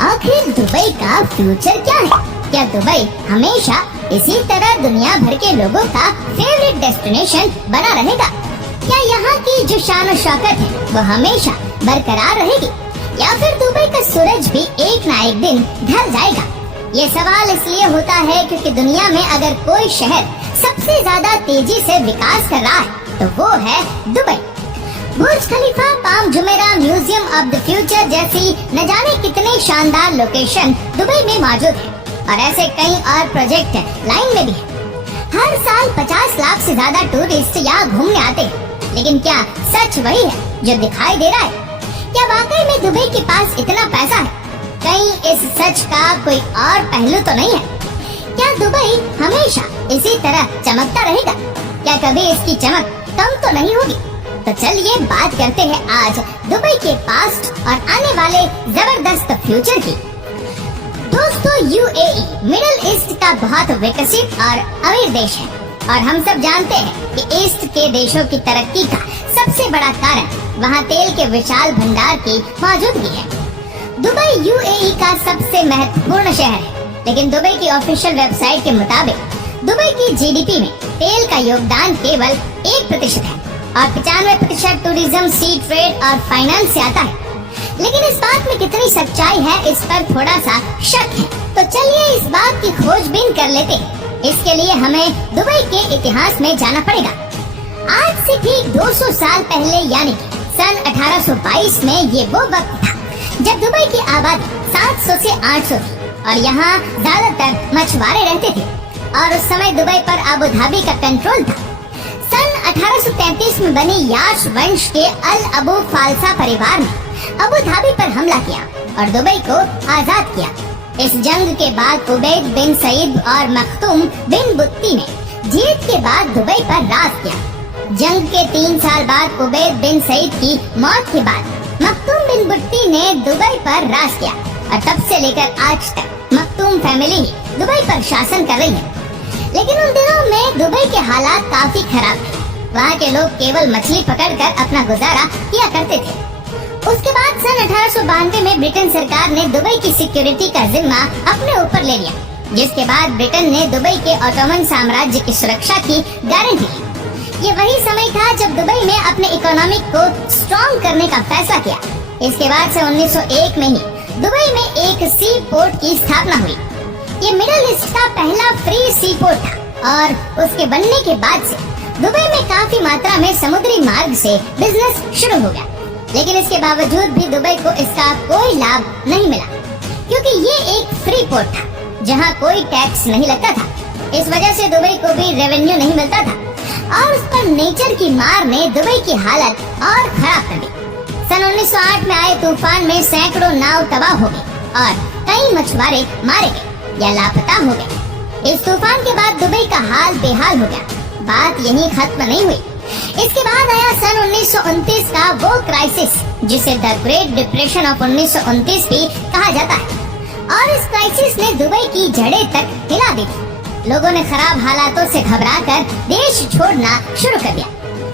आखिर दुबई का फ्यूचर क्या है? क्या दुबई हमेशा इसी तरह दुनिया भर के लोगों का फेवरेट डेस्टिनेशन बना रहेगा? क्या यहाँ की जो शान और शौकत है वो हमेशा बरकरार रहेगी, या फिर दुबई का सूरज भी एक ना एक दिन ढल जाएगा? ये सवाल इसलिए होता है क्योंकि दुनिया में अगर कोई शहर सबसे ज्यादा तेजी से विकास कर रहा है तो वो है Dubai. Burj Khalifa, palm Jumeirah, museum of the future जैसी न जाने कितने शानदार लोकेशन दुबई में मौजूद है, और ऐसे कई और प्रोजेक्ट लाइन में भी है। हर साल 50 लाख से ज्यादा टूरिस्ट यहाँ घूमने आते हैं, लेकिन क्या सच वही है जो दिखाई दे रहा है? क्या वाकई में दुबई के पास इतना पैसा है? कहीं इस सच का कोई और पहलू तो नहीं है? क्या दुबई हमेशा इसी तरह चमकता रहेगा? क्या कभी इसकी चमक कम तो नहीं होगी? तो चलिए बात करते हैं आज दुबई के पास्ट और आने वाले जबरदस्त फ्यूचर की। दोस्तों, यूएई मिडिल ईस्ट का बहुत विकसित और अमीर देश है, और हम सब जानते हैं कि ईस्ट के देशों की तरक्की का सबसे बड़ा कारण वहाँ तेल के विशाल भंडार की मौजूदगी है। दुबई यूएई का सबसे महत्वपूर्ण शहर है, लेकिन दुबई की ऑफिशियल वेबसाइट के मुताबिक दुबई की जीडीपी में तेल का योगदान केवल 1% है, और 95% टूरिज्म, सी ट्रेड और फाइनेंस से आता है। लेकिन इस बात में कितनी सच्चाई है, इस पर थोड़ा सा शक है। तो चलिए इस बात की खोजबीन कर लेते हैं। इसके लिए हमें दुबई के इतिहास में जाना पड़ेगा। आज से ठीक 200 साल पहले यानी कि सन 1822 में ये वो वक्त था जब दुबई की आबादी 700 से 800 थी, और यहाँ ज्यादातर मछुआरे रहते थे, और उस समय दुबई पर अबू धाबी का कंट्रोल था। सन 1833 में बनी याश वंश के अल अबू फालसा परिवार ने अबू धाबी पर हमला किया और दुबई को आजाद किया। इस जंग के बाद उबैद बिन सईद और मखतूम बिन बुत्ती ने जीत के बाद दुबई पर राज किया। जंग के 3 साल बाद उबैद बिन सईद की मौत के बाद मखतूम बिन बुत्ती ने दुबई पर राज किया, और तब से लेकर आज तक मखतूम फैमिली ही दुबई पर शासन कर रही है। लेकिन उन दिनों में दुबई के हालात काफी खराब थे। वहाँ के लोग केवल मछली पकड़कर अपना गुजारा किया करते थे। उसके बाद सन 1892 में ब्रिटेन सरकार ने दुबई की सिक्योरिटी का जिम्मा अपने ऊपर ले लिया, जिसके बाद ब्रिटेन ने दुबई के ऑटोमन साम्राज्य की सुरक्षा की गारंटी ली। ये वही समय था जब दुबई में अपने इकोनॉमी को स्ट्रॉन्ग करने का फैसला किया। इसके बाद से 1901 में ही दुबई में एक सी पोर्ट की स्थापना हुई। ये मिडिल ईस्ट का पहला फ्री सी पोर्ट था, और उसके बनने के बाद से दुबई में काफी मात्रा में समुद्री मार्ग से बिजनेस शुरू हो गया। लेकिन इसके बावजूद भी दुबई को इसका कोई लाभ नहीं मिला, क्योंकि ये एक फ्री पोर्ट था जहां कोई टैक्स नहीं लगता था। इस वजह से दुबई को भी रेवेन्यू नहीं मिलता था, और उस पर नेचर की मार ने दुबई की हालत और खराब कर दी। सन 1908 में आए तूफान में सैकड़ों नाव तबाह हो गए और कई मछुआरे मारे गए या लापता हो गए। इस तूफान के बाद दुबई का हाल बेहाल हो गया। बात यहीं खत्म नहीं हुई। इसके बाद आया सन 1929 का वो क्राइसिस जिसे द ग्रेट डिप्रेशन ऑफ 1929 भी कहा जाता है, और इस क्राइसिस ने दुबई की जड़ें तक हिला दी थी। लोगों ने खराब हालातों से घबराकर देश छोड़ना शुरू कर दिया।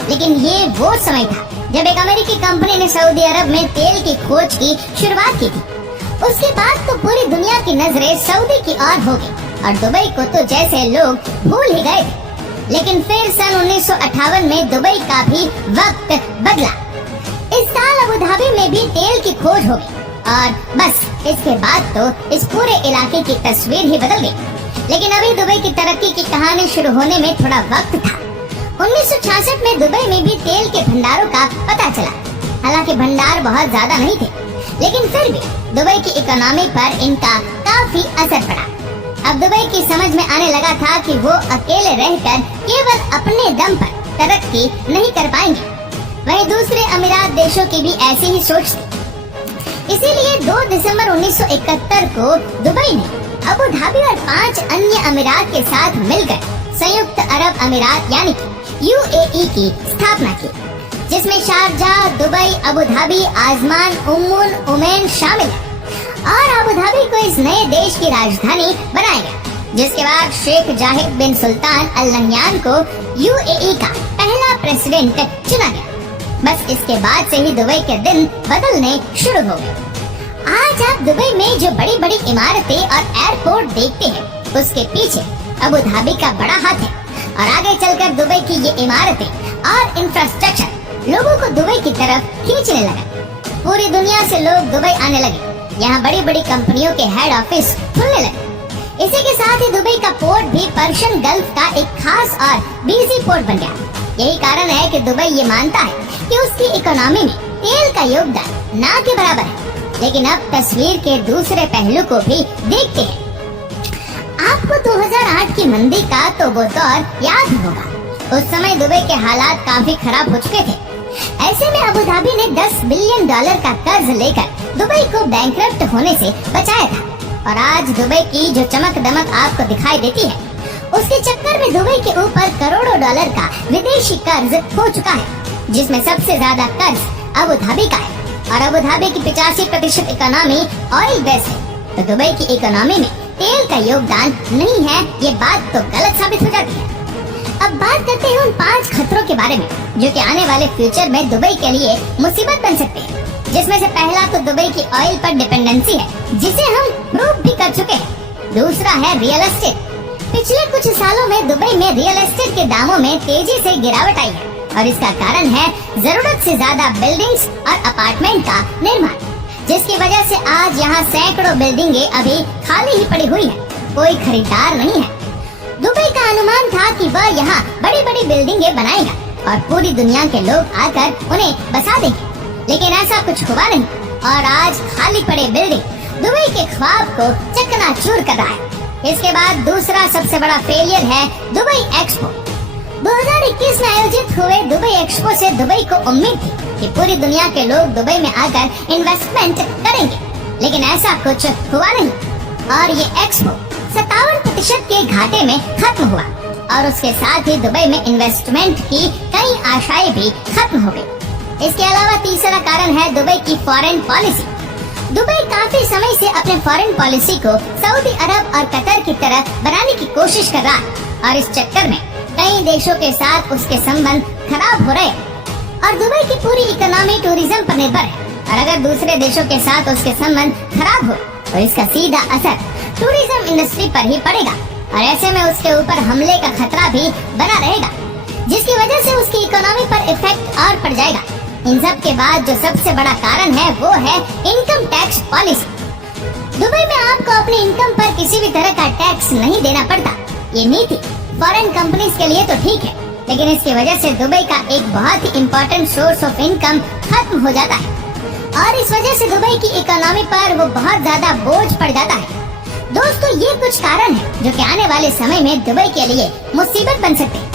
लेकिन ये वो समय था जब एक अमेरिकी कंपनी ने सऊदी अरब में तेल की खोज की शुरुआत की थी। उसके बाद तो पूरी दुनिया की नजरें सऊदी की ओर हो गई, और दुबई को तो जैसे लोग भूल ही गए थे। लेकिन फिर सन 1958 में दुबई का भी वक्त बदला। इस साल अबू धाबी में भी तेल की खोज हो गई, और बस इसके बाद तो इस पूरे इलाके की तस्वीर ही बदल गई। लेकिन अभी दुबई की तरक्की की कहानी शुरू होने में थोड़ा वक्त था। 1966 में दुबई में भी तेल के भंडारों का पता चला। हालांकि भंडार बहुत ज्यादा नहीं थे, लेकिन फिर भी दुबई की इकोनॉमी पर इनका काफी असर पड़ा। अब दुबई की समझ में आने लगा था कि वो अकेले रहकर केवल अपने दम पर तरक्की नहीं कर पाएंगे। वहीं दूसरे अमीरात देशों की भी ऐसी ही सोच थी। इसीलिए 2 दिसंबर 1971 को दुबई ने अबू धाबी और 5 अन्य अमीरात के साथ मिलकर संयुक्त अरब अमीरात यानी यूएई की स्थापना की, जिसमें Sharjah, Dubai, Abu Dhabi, Ajman, Umm al Quwain शामिल है। और अबू धाबी को इस नए देश की राजधानी बनाया गया, जिसके बाद शेख जाहिद बिन सुल्तान अल नहयान को यूएई का पहला प्रेसिडेंट चुना गया। बस इसके बाद से ही दुबई के दिन बदलने शुरू हो गए। आज आप दुबई में जो बड़ी बड़ी इमारतें और एयरपोर्ट देखते हैं, उसके पीछे अबू धाबी का बड़ा हाथ है। और आगे चलकर दुबई की ये इमारतें और इंफ्रास्ट्रक्चर लोगों को दुबई की तरफ खींचने लगा। पूरी दुनिया से लोग दुबई आने लगे। यहाँ बड़ी बड़ी कंपनियों के हेड ऑफिस खुलने लगे। इसी के साथ ही दुबई का पोर्ट भी पर्शियन गल्फ का एक खास और बिजी पोर्ट बन गया। यही कारण है कि दुबई ये मानता है कि उसकी इकोनॉमी में तेल का योगदान ना के बराबर है। लेकिन अब तस्वीर के दूसरे पहलू को भी देखते हैं। आपको 2008 की मंदी का तो वो दौर याद होगा। उस समय दुबई के हालात काफी खराब हो चुके थे। ऐसे में अबू धाबी ने $10 बिलियन का कर्ज लेकर दुबई को बैंकरप्ट होने से बचाया था। और आज दुबई की जो चमक दमक आपको दिखाई देती है, उसके चक्कर में दुबई के ऊपर करोड़ों डॉलर का विदेशी कर्ज हो चुका है, जिसमें सबसे ज्यादा कर्ज अबू धाबी का है। और अबू धाबी की 85% इकोनॉमी ऑयल बेस्ड है। तो दुबई की इकोनॉमी में तेल का योगदान नहीं है, ये बात तो गलत साबित हो जाती है। अब बात करते हैं उन 5 खतरों के बारे में जो कि आने वाले फ्यूचर में दुबई के लिए मुसीबत बन सकते हैं। जिसमें से पहला तो दुबई की ऑयल पर डिपेंडेंसी है, जिसे हम प्रूव भी कर चुके हैं। दूसरा है रियल एस्टेट। पिछले कुछ सालों में दुबई में रियल एस्टेट के दामों में तेजी से गिरावट आई है और इसका कारण है जरूरत से ज्यादा बिल्डिंग्स और अपार्टमेंट का निर्माण, जिसकी वजह से आज यहाँ सैकड़ों बिल्डिंगें अभी खाली ही पड़ी हुई हैं, कोई खरीदार नहीं है। दुबई का अनुमान था कि वह यहाँ बड़ी बड़ी बिल्डिंगें बनाएगा और पूरी दुनिया के लोग आकर उन्हें बसा देंगे, लेकिन ऐसा कुछ हुआ नहीं। और आज खाली पड़े बिल्डिंग दुबई के ख्वाब को चकनाचूर कर रहा है। इसके बाद दूसरा सबसे बड़ा फेलियर है दुबई एक्सपो। 2021 में आयोजित हुए दुबई एक्सपो से दुबई को उम्मीद थी कि पूरी दुनिया के लोग दुबई में आकर इन्वेस्टमेंट करेंगे, लेकिन ऐसा कुछ हुआ नहीं। और ये एक्सपो 57% के घाटे में खत्म हुआ और उसके साथ ही दुबई में इन्वेस्टमेंट की कई आशाएं भी खत्म हो गई। इसके अलावा तीसरा कारण है दुबई की फॉरेन पॉलिसी। दुबई काफी समय से अपने फॉरेन पॉलिसी को सऊदी अरब और कतर की तरह बनाने की कोशिश कर रहा है और इस चक्कर में कई देशों के साथ उसके संबंध खराब हो रहे हैं। और दुबई की पूरी इकोनॉमी टूरिज्म पर निर्भर है और अगर दूसरे देशों के साथ उसके संबंध खराब हो तो इसका सीधा असर टूरिज्म इंडस्ट्री पर ही पड़ेगा और ऐसे में उसके ऊपर हमले का खतरा भी बना रहेगा, जिसकी वजह से उसकी इकोनॉमी पर इफेक्ट और पड़ जाएगा। इन सब के बाद जो सबसे बड़ा कारण है वो है इनकम टैक्स पॉलिसी। दुबई में आपको अपनी इनकम पर किसी भी तरह का टैक्स नहीं देना पड़ता। ये नीति फॉरेन कंपनीज के लिए तो ठीक है, लेकिन इसकी वजह से दुबई का एक बहुत ही इम्पोर्टेंट सोर्स ऑफ इनकम खत्म हो जाता है और इस वजह से दुबई की इकोनॉमी पर वो बहुत ज्यादा बोझ पड़ जाता है। दोस्तों, ये कुछ कारण है जो कि आने वाले समय में दुबई के लिए मुसीबत बन सकते हैं।